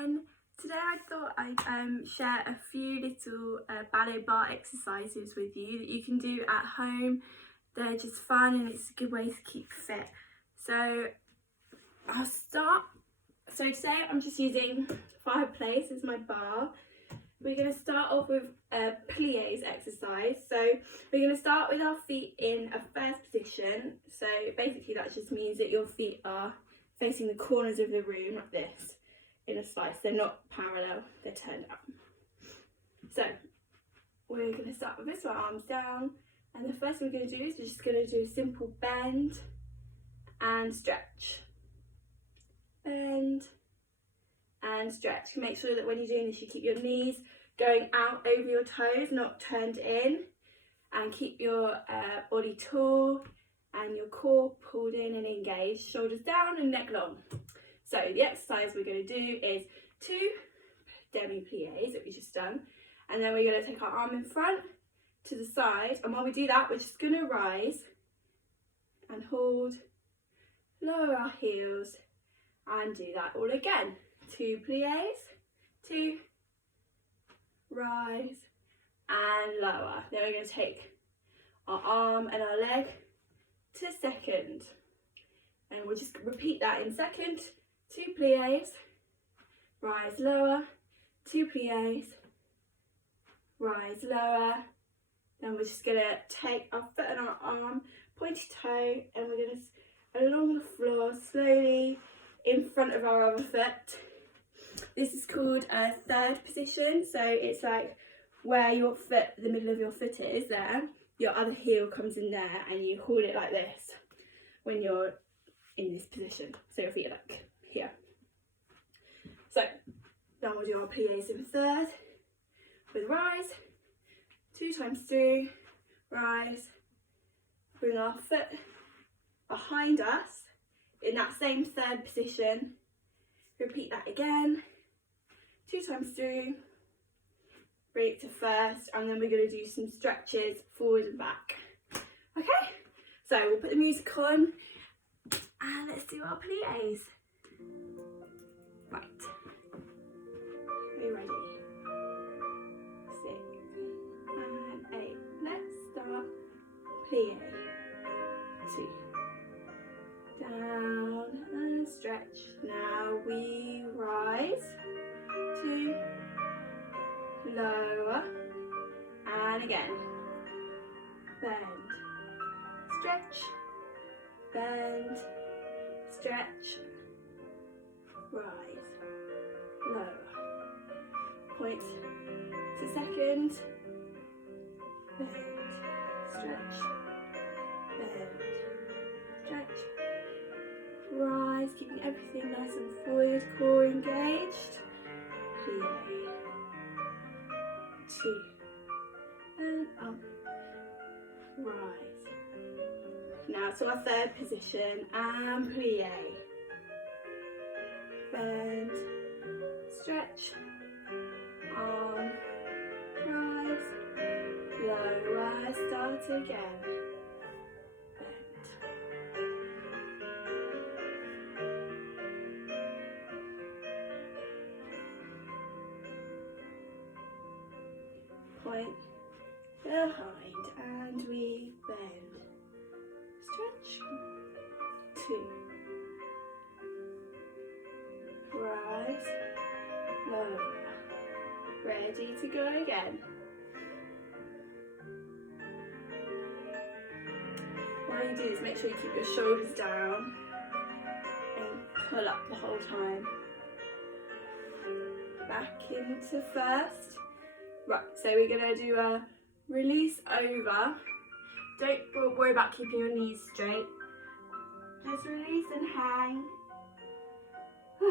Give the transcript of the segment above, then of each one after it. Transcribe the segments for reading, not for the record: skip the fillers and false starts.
everyone. Today I thought I'd share a few little ballet bar exercises with you that you can do at home. They're just fun and it's a good way to keep fit. So I'll start. So today I'm just using fireplace as my bar. We're going to start off with a pliés exercise. So we're going to start with our feet in a first position. So basically that just means that your feet are facing the corners of the room like this in a slice. They're not parallel, they're turned up. So we're going to start with this, our arms down, and the first thing we're going to do is we're just going to do a simple bend and stretch. Bend and stretch. Make sure that when you're doing this you keep your knees going out over your toes, not turned in, and keep your body tall and your core pulled in and engaged, shoulders down and neck long. So the exercise we're going to do is 2 demi-pliés that we just done, and then we're going to take our arm in front to the side, and while we do that we're just going to rise and hold, lower our heels and do that all again. 2 pliés, 2, rise and lower. Then we're going to take our arm and our leg to second, and we'll just repeat that in second. 2 pliés, rise lower, 2 pliés, rise lower. Then we're just going to take our foot and our arm, pointy toe, and we're going to along the floor slowly in front of our other foot. This is called a third position, so it's like where your foot, the middle of your foot is there, your other heel comes in there and you hold it like this when you're in this position. So your feet are like here. So now we'll do our pliés in third with rise, 2 times through, rise, bring our foot behind us in that same third position, repeat that again, 2 times through, bring it to first, and then we're going to do some stretches forward and back. Okay, so we'll put the music on and let's do our pliés. Right, are you ready? 6 and 8. Let's start. Plié. 2. Down and stretch. Now we rise. 2. Lower. And again. Bend. Stretch. Bend. Stretch. Rise. Lower. Point to second. Bend. Stretch. Bend. Stretch. Rise, keeping everything nice and forward, core engaged. Plié. 2. And up. Rise. Now to our third position and plié. Bend. Stretch. Arm. Rise. Lower. Start again. Point behind and we bend. Stretch. 2. Rise. Lower. Ready to go again. What you do is make sure you keep your shoulders down and pull up the whole time. Back into first. Right, so we're going to do a release over. Don't worry about keeping your knees straight. Just release and hang. So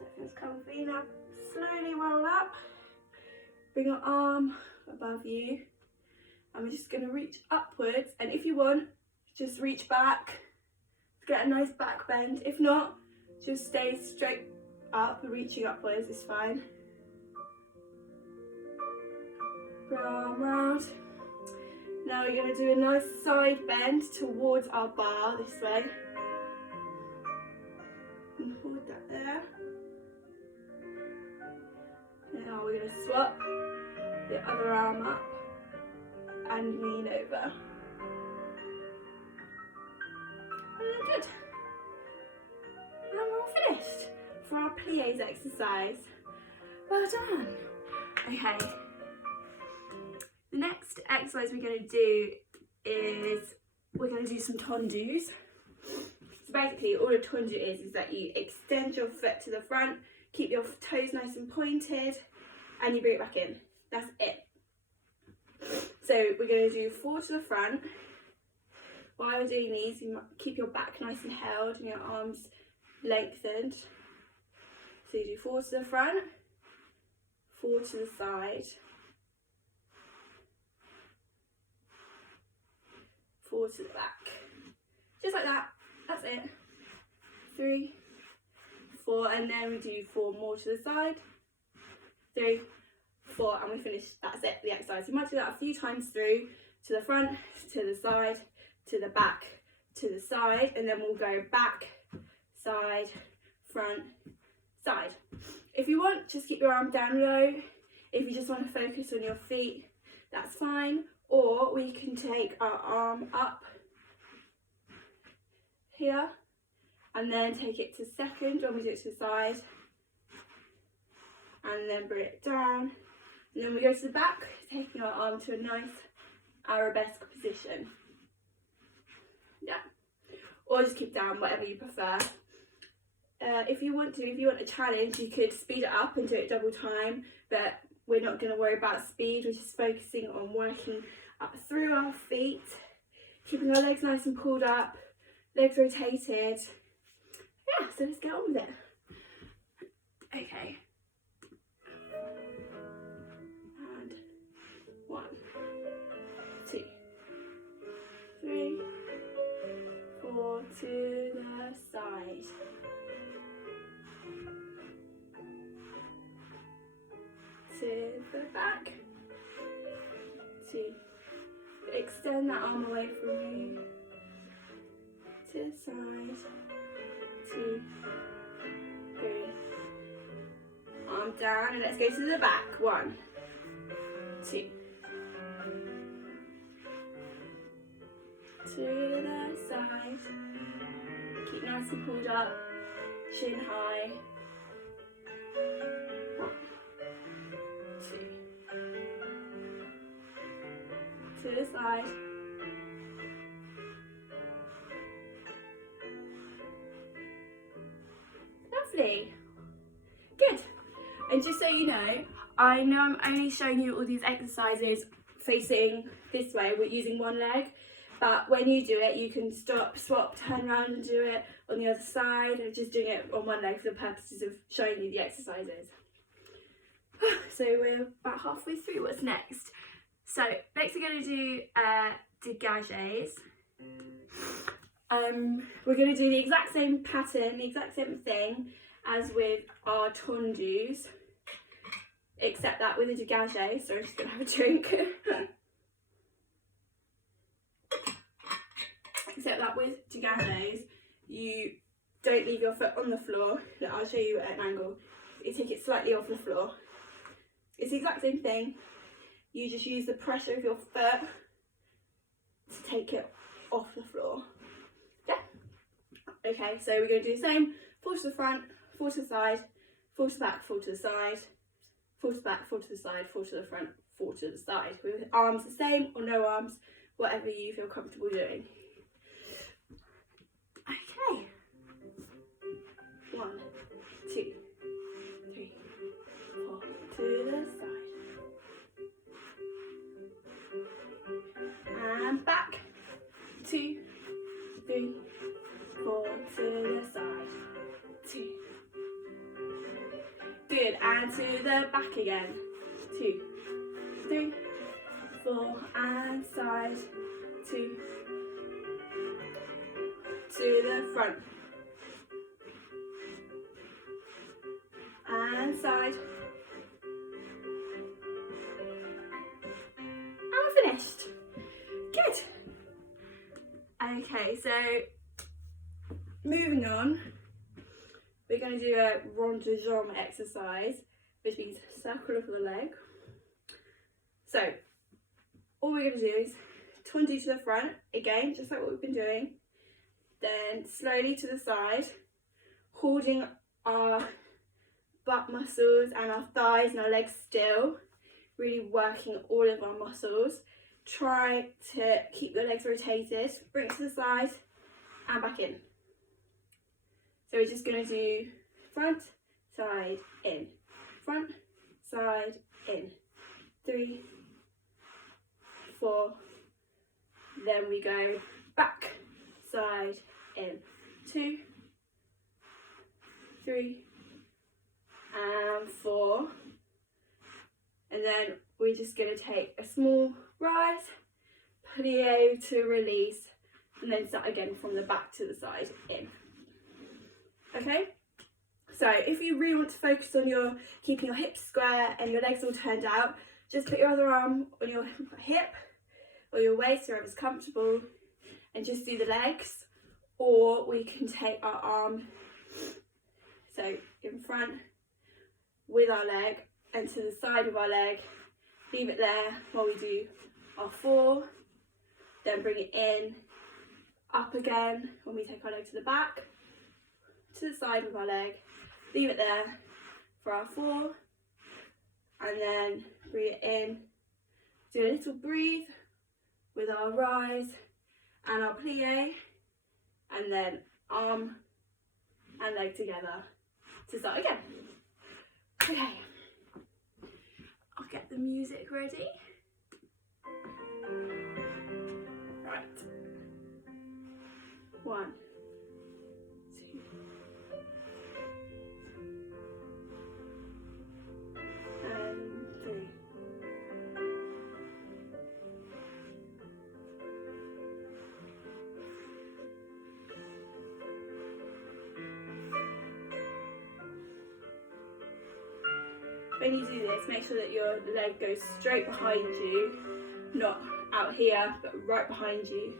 it feels comfy. Now slowly roll up. Bring your arm above you. And we're just going to reach upwards. And if you want, just reach back. Get a nice back bend. If not, just stay straight up. Reaching upwards is fine. Arm round. Now we're going to do a nice side bend towards our bar this way. And hold that there. just swap the other arm up and lean over. And good. And we're all finished for our pliés exercise. Well done. Okay. The next exercise we're going to do is we're going to do some tendus. So basically all a tendu is that you extend your foot to the front, keep your toes nice and pointed, and you bring it back in. That's it. So we're going to do 4 to the front. While you're doing these, you keep your back nice and held and your arms lengthened. So you do 4 to the front, 4 to the side, 4 to the back. Just like that. That's it. 3, 4, and then we do 4 more to the side. 3, 4, and we finish. That's it, the exercise. You might do that a few times through, to the front, to the side, to the back, to the side, and then we'll go back, side, front, side. If you want, just keep your arm down low. If you just want to focus on your feet, that's fine. Or we can take our arm up here and then take it to second when we do it to the side, and then bring it down, and then we go to the back, taking our arm to a nice arabesque position. Yeah, or just keep down, whatever you prefer. If you want a challenge, you could speed it up and do it double time, but we're not going to worry about speed. We're just focusing on working up through our feet, keeping our legs nice and pulled up, legs rotated. Yeah, so let's get on with it. Okay. And 1, 2, 3, 4 to the side. To the back. 2. Extend that arm away from you. To the side. 2, 3. Arm down, and let's go to the back. 1, 2. To the side. Keep nice and pulled up. Chin high. 1, 2. To the side. Lovely. Good. And just so you know I'm only showing you all these exercises facing this way. We're using one leg, but when you do it, you can stop, swap, turn around and do it on the other side, and just doing it on one leg for the purposes of showing you the exercises. So we're about halfway through. What's next? So next we're going to do dégagés. We're going to do the exact same pattern, the exact same thing as with our tendus, except that with a dégagé. So I'm just going to have a drink. Except that with dégagés, you don't leave your foot on the floor. I'll show you at an angle. You take it slightly off the floor. It's the exact same thing. You just use the pressure of your foot to take it off the floor. Yeah? Okay, so we're going to do the same. 4 to the front, 4 to the side, 4 to the back, 4 to the side, 4 to the back, 4 to the side, 4 to the front, 4 to the side. With arms the same or no arms, whatever you feel comfortable doing. Okay. 1, 2, 3, 4 to the side. And back. 2, 3, 4 to the side. 2. Good. And to the back again. 2, 3, 4, and side. 2. To the front. And side. And we're finished. Good. Okay, so moving on, we're going to do a rond de jambe exercise. which means circle of the leg. So all we're going to do is 20 to the front, again, just like what we've been doing. Then slowly to the side, holding our butt muscles and our thighs and our legs still, really working all of our muscles. Try to keep your legs rotated, bring it to the side and back in. So we're just going to do front, side, in, front, side, in, 3, 4, then we go back, side, in, 2, 3, and 4, and then we're just going to take a small rise, plie to release, and then start again from the back to the side, in. Okay, so if you really want to focus on your keeping your hips square and your legs all turned out, just put your other arm on your hip or your waist, wherever's comfortable, and just do the legs. Or we can take our arm, so in front with our leg and to the side of our leg, leave it there while we do our 4, then bring it in, up again when we take our leg to the back, to the side with our leg, leave it there for our 4, and then bring it in, do a little breathe with our rise and our plie, and then arm and leg together to start again. Okay, I'll get the music ready. Right, 1, 2, and 3. When you do this, make sure that your leg goes straight behind you, not out here, but right behind you.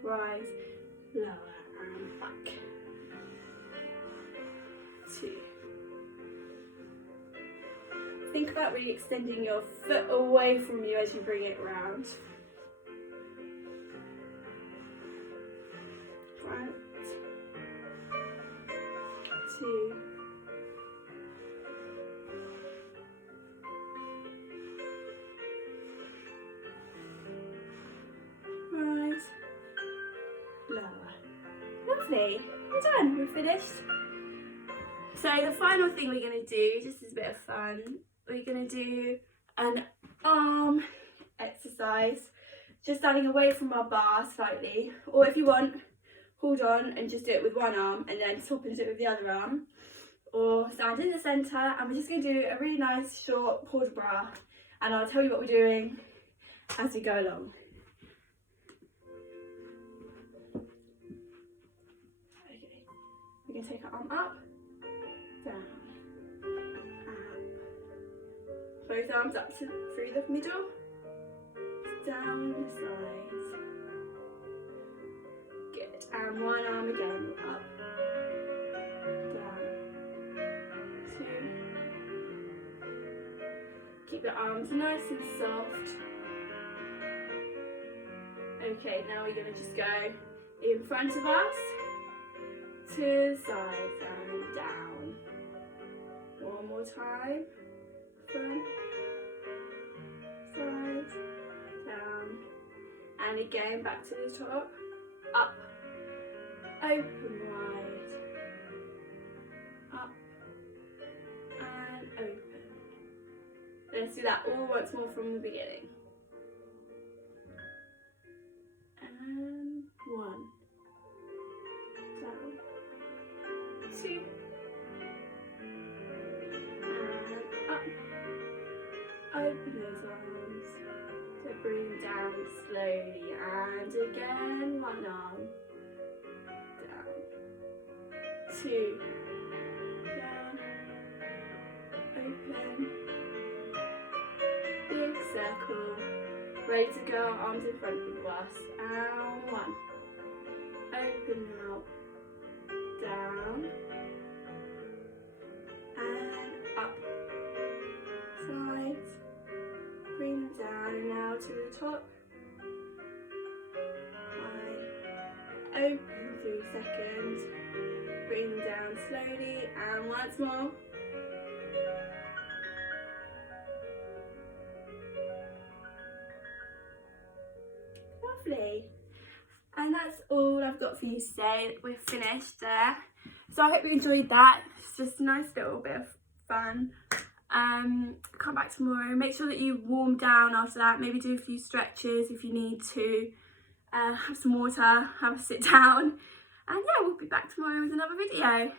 Rise, lower, and back. 2. Think about really extending your foot away from you as you bring it round. Front, 2. Rise, lower. Lovely, we're done, we're finished. So the final thing we're going to do, just as a bit of fun, we're going to do an arm exercise, just standing away from our bar slightly, or if you want, hold on and just do it with one arm and then swap into it with the other arm, or stand in the centre, and we're just going to do a really nice short port de bras, and I'll tell you what we're doing as we go along. Okay, we're going to take our arm up, down, up, both arms up through the middle, down the sides, good, and one arm again, up, down, 2, keep the arms nice and soft. Okay, now we're going to just go in front of us, to the sides and down. One more time, front, sides, down, and again back to the top, up, open wide, up and open. Let's do that all once more from the beginning. And 1, down, 2, and up, open those arms, so bring down slowly, and again, one arm, down, 2, down, open, big circle, ready to go, arms in front of us, and 1, open now, down, and up, top, high, open 3 seconds, bring down slowly, and once more. Lovely. And that's all I've got for you today. We're finished there. So I hope you enjoyed that. It's just a nice little bit of fun. Come back tomorrow. Make sure that you warm down after that. Maybe do a few stretches if you need to. Have some water, have a sit down. And yeah, we'll be back tomorrow with another video.